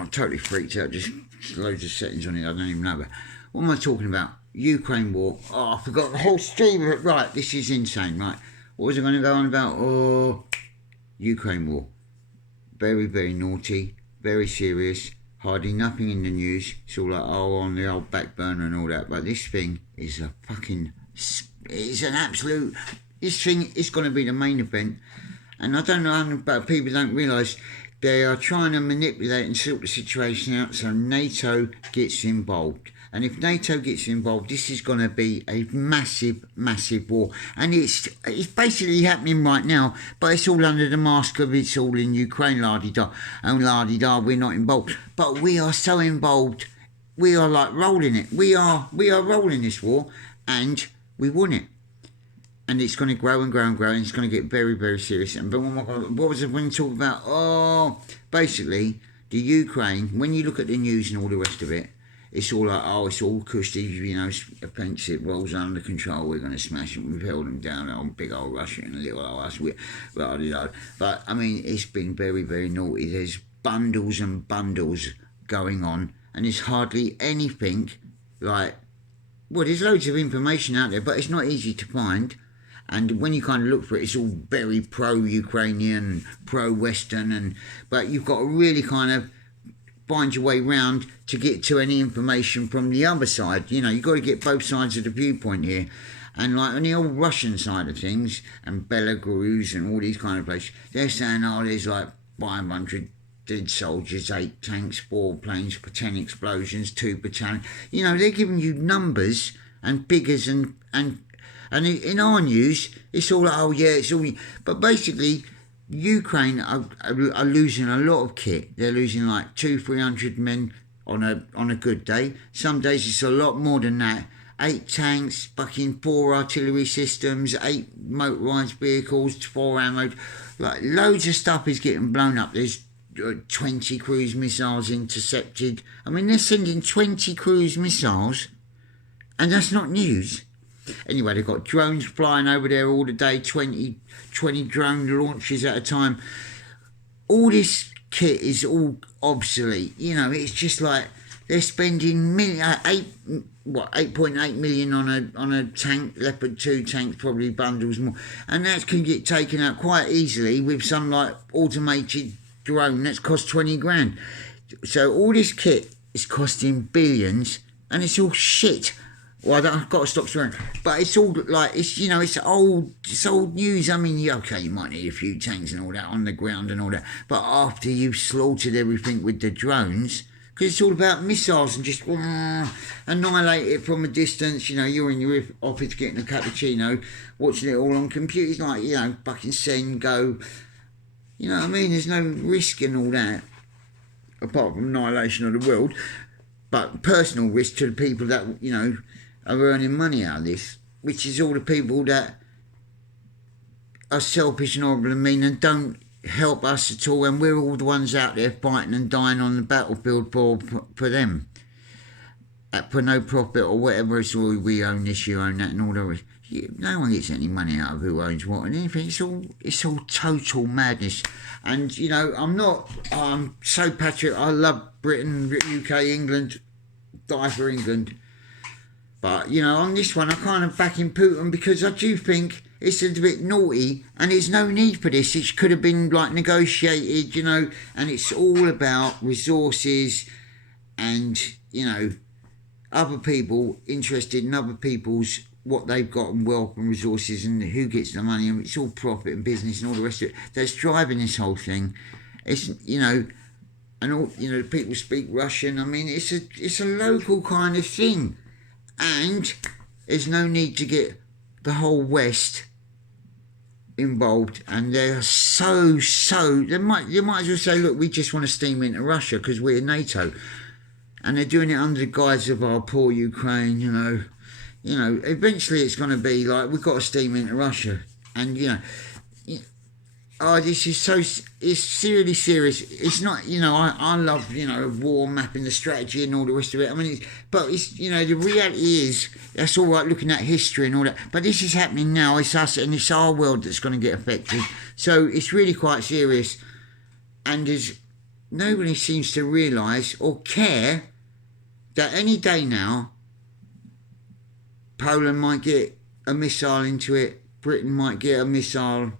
I'm totally freaked out. Just loads of settings on it. I don't even know. But what am I talking about? Ukraine war. Oh, I forgot the whole stream of it. Right, this is insane. Right, what was I going to go on about? Oh, Ukraine war. Very, very naughty. Very serious. Hardly nothing in the news. It's all like, oh, on the old back burner and all that. But this thing is a fucking... It's an absolute... This thing is going to be the main event. And I don't know, but people don't realise they are trying to manipulate and sort the situation out so NATO gets involved. And if NATO gets involved, this is going to be a massive, massive war. And it's basically happening right now, but it's all under the mask of it's all in Ukraine, la-di-da. And la-di-da, we're not involved. But we are so involved. We are like rolling it. We are rolling this war, and we won it. And it's going to grow and grow and grow, and it's going to get very, very serious. And what was it when you talk about? Oh, basically, the Ukraine, when you look at the news and all the rest of it, it's all like, oh, it's all cushy, you know, it's offensive, rolls under control, we're going to smash them, we've held them down on big old Russia and little old us, but, I mean, it's been very, very naughty. There's bundles and bundles going on, and there's hardly anything like, well, there's loads of information out there, but it's not easy to find. And when you kind of look for it, it's all very pro-Ukrainian, pro-Western, but you've got to really kind of find your way round to get to any information from the other side. You know, you've got to get both sides of the viewpoint here. And like on the old Russian side of things, and Belarus and all these kind of places, they're saying, oh, there's like 500 dead soldiers, 8 tanks, 4 planes, 10 explosions, 2 battalions. You know, they're giving you numbers and figures and in our news, it's all like, oh yeah, it's all... But basically, Ukraine are losing a lot of kit. They're losing like 200-300 men on a good day. Some days it's a lot more than that. 8 tanks, fucking 4 artillery systems, 8 motorised vehicles, 4 ammo. Like loads of stuff is getting blown up. There's 20 cruise missiles intercepted. I mean, they're sending 20 cruise missiles, and that's not news. Anyway, they've got drones flying over there all the day, 20 drone launches at a time. All this kit is all obsolete. You know, it's just like they're spending 8.8 million on a tank, Leopard 2 tank, probably bundles more. And that can get taken out quite easily with some like automated drone that's cost 20 grand. So all this kit is costing billions, and it's all shit. Well, I've got to stop swearing, but it's all like, it's, you know, it's old news. I mean, okay, you might need a few tanks and all that on the ground and all that, but after you've slaughtered everything with the drones, because it's all about missiles and just annihilate it from a distance. You know, you're in your office getting a cappuccino, watching it all on computers, like, you know, fucking send, go. You know what I mean? There's no risk in all that, apart from annihilation of the world, but personal risk to the people that, you know, are earning money out of this, which is all the people that are selfish and horrible and mean and don't help us at all, and we're all the ones out there fighting and dying on the battlefield for them, for no profit or whatever. It's all, we own this, you own that, and all the rest. No one gets any money out of who owns what and anything. It's all total madness. And you know, I'm so patriotic. I love Britain, UK, England, die for England. But, you know, on this one, I kind of back in Putin because I do think it's a bit naughty and there's no need for this. It could have been, like, negotiated, you know, and it's all about resources and, you know, other people interested in other people's, what they've got and wealth and resources and who gets the money, and it's all profit and business and all the rest of it. That's driving this whole thing. It's, you know, and all, you know, people speak Russian. I mean, it's a local kind of thing. And there's no need to get the whole West involved, and they're so you might as well say, look, we just want to steam into Russia because we're NATO, and they're doing it under the guise of our poor Ukraine. You know, eventually it's going to be like, we've got to steam into Russia, and you know, oh, this is so, it's really serious. It's not, you know, I love, you know, war mapping, the strategy and all the rest of it. I mean, but it's, you know, the reality is, that's all right looking at history and all that, but this is happening now. It's us, and it's our world that's going to get affected. So it's really quite serious, and nobody seems to realise or care that any day now, Poland might get a missile into it, Britain might get a missile.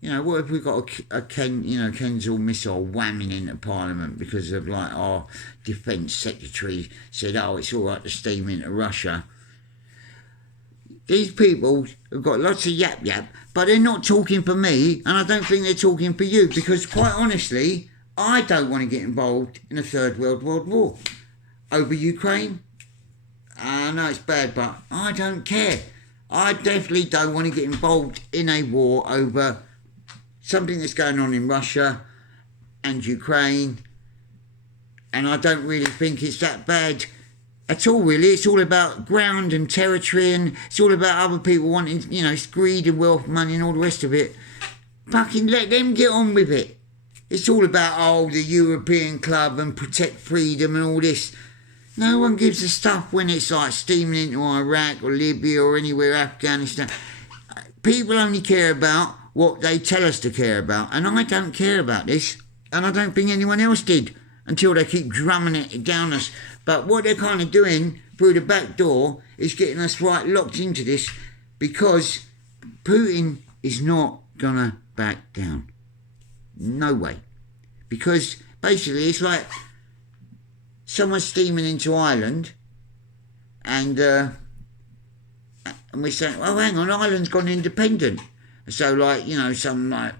You know, what if we got a Kensal missile whamming into Parliament because of like our defence secretary said, oh, it's all right to steam into Russia. These people have got lots of yap, but they're not talking for me, and I don't think they're talking for you, because quite honestly, I don't want to get involved in a third world war over Ukraine. I know it's bad, but I don't care. I definitely don't want to get involved in a war over something that's going on in Russia and Ukraine, and I don't really think it's that bad at all, really. It's all about ground and territory, and it's all about other people wanting, you know, it's greed and wealth, money and all the rest of it. Fucking let them get on with it. It's all about, oh, the European club and protect freedom and all this. No one gives a stuff when it's like steaming into Iraq or Libya or anywhere, Afghanistan. People only care about what they tell us to care about, and I don't care about this, and I don't think anyone else did until they keep drumming it down us. But what they're kind of doing through the back door is getting us right locked into this, because Putin is not gonna back down. No way. Because basically it's like someone's steaming into Ireland, and we're saying, oh, hang on, Ireland's gone independent. So, like, you know, some, like,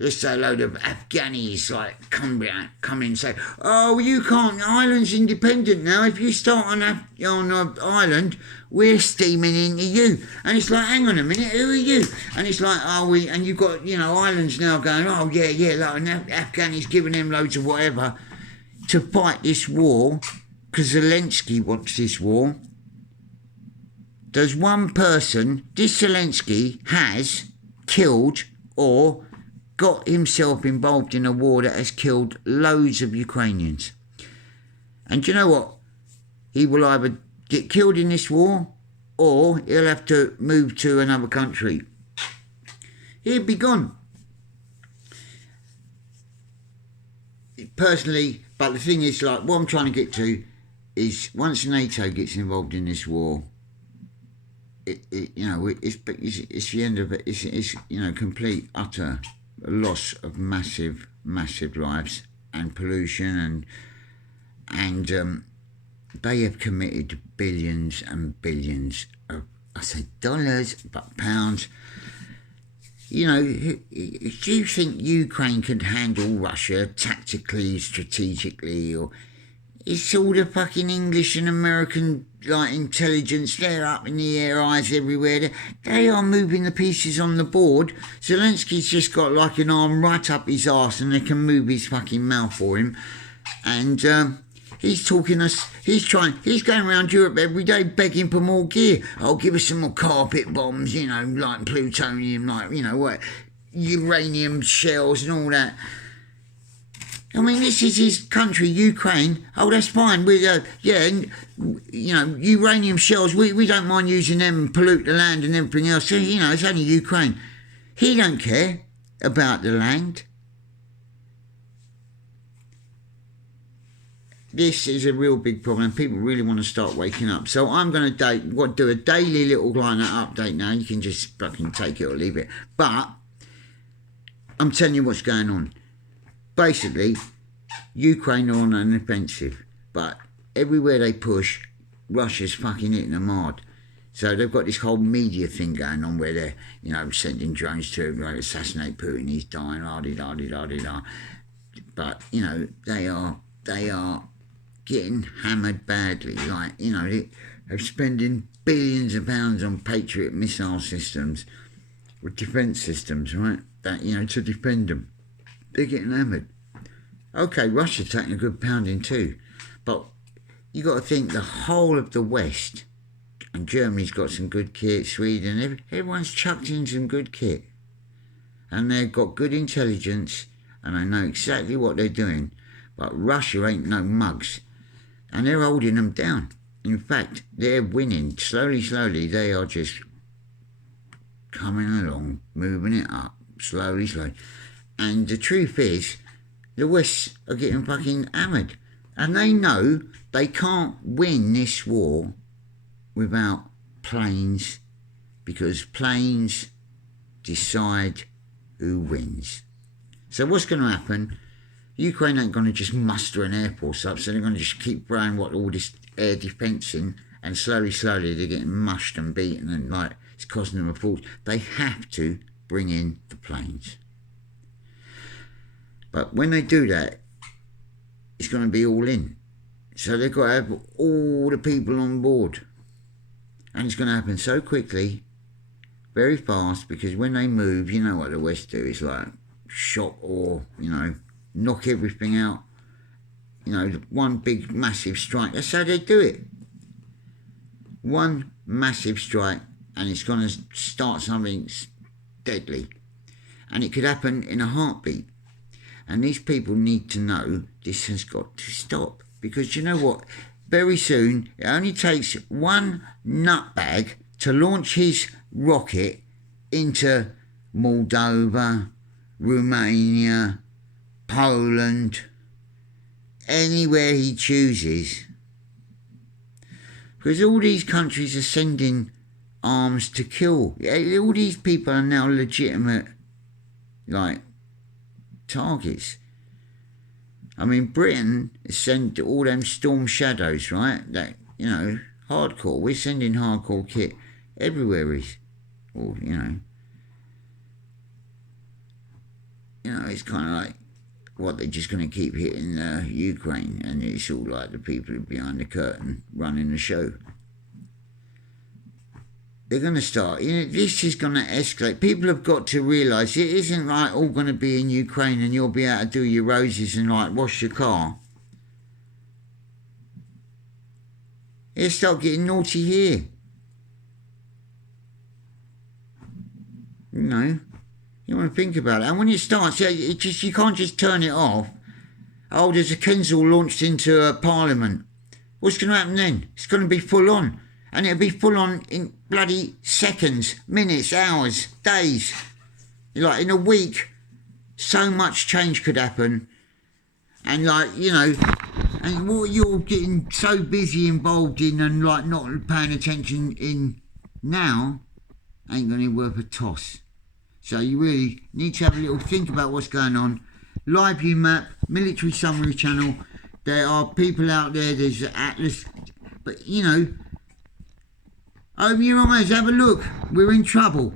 let's say a load of Afghanis, like, come in and say, oh, you can't, Ireland's independent now. If you start on Ireland, we're steaming into you. And it's like, hang on a minute, who are you? And it's like, oh, and you've got, you know, Ireland's now going, oh, yeah, like, and Afghanis giving them loads of whatever to fight this war, because Zelensky wants this war. There's one person, this Zelensky has killed or got himself involved in a war that has killed loads of Ukrainians. And do you know what? He will either get killed in this war, or he'll have to move to another country. He'll be gone. Personally, but the thing is, like, what I'm trying to get to is, once NATO gets involved in this war, it's the end of it. It's you know, complete, utter loss of massive lives and pollution, and they have committed billions and billions of, I say dollars, but pounds. You know, do you think Ukraine could handle Russia tactically, strategically, or it's all the fucking English and American, like, intelligence, they're up in the air, eyes everywhere. They are moving the pieces on the board. Zelensky's just got like an arm right up his arse, and they can move his fucking mouth for him. And he's going around Europe every day begging for more gear. Oh, give us some more carpet bombs, you know, like plutonium, like, you know, what, uranium shells and all that. I mean, this is his country, Ukraine. Oh, that's fine. You know, uranium shells, we don't mind using them and pollute the land and everything else. So, you know, it's only Ukraine. He don't care about the land. This is a real big problem. People really want to start waking up. So I'm going to do a daily little line update now. You can just fucking take it or leave it. But I'm telling you what's going on. Basically, Ukraine are on an offensive, but everywhere they push, Russia's fucking hitting them hard. So they've got this whole media thing going on where they're, you know, sending drones to like, assassinate Putin. He's dying, la-di-da-di-da-di-da. But, you know, they are getting hammered badly. Like, you know, they're spending billions of pounds on Patriot missile systems, with defence systems, right? That, you know, to defend them. They're getting hammered. Okay, Russia's taking a good pounding too, but you got to think the whole of the West, and Germany's got some good kit, Sweden, everyone's chucked in some good kit, and they've got good intelligence, and they know exactly what they're doing. But Russia ain't no mugs, and they're holding them down. In fact, they're winning slowly. They are just coming along, moving it up slowly. And the truth is, The West are getting fucking hammered. And they know they can't win this war without planes, because planes decide who wins. So what's going to happen? Ukraine ain't going to just muster an air force up, so they're going to just keep throwing all this air defence in, and slowly they're getting mushed and beaten, and like it's costing them a fortune. They have to bring in the planes. But when they do that, it's going to be all in. So they've got to have all the people on board. And it's going to happen so quickly, very fast, because when they move, you know what the West do, it's like shock or, knock everything out. One big massive strike. That's how they do it. One massive strike, and it's going to start something deadly. And it could happen in a heartbeat. And these people need to know this has got to stop. Because you know what? Very soon, it only takes one nutbag to launch his rocket into Moldova, Romania, Poland, anywhere he chooses. Because all these countries are sending arms to kill. All these people are now legitimate, targets. I mean, Britain sent all them Storm Shadows, right? That, hardcore. We're sending hardcore kit everywhere. It's kind of like, what, they're just going to keep hitting Ukraine, and it's all like the people behind the curtain running the show. They're going to start, this is going to escalate. People have got to realise it isn't like all going to be in Ukraine and you'll be able to do your roses and wash your car. It'll start getting naughty here. You want to think about it. And when it starts, you can't just turn it off. Oh, there's a Kensal launched into Parliament. What's going to happen then? It's going to be full on. And it'll be full on in bloody seconds, minutes, hours, days. In a week, so much change could happen. And and what you're getting so busy involved in and not paying attention in now ain't going to be worth a toss. So you really need to have a little think about what's going on. Live View Map, Military Summary Channel. There are people out there, there's Atlas. But, Open your eyes, have a look. We're in trouble.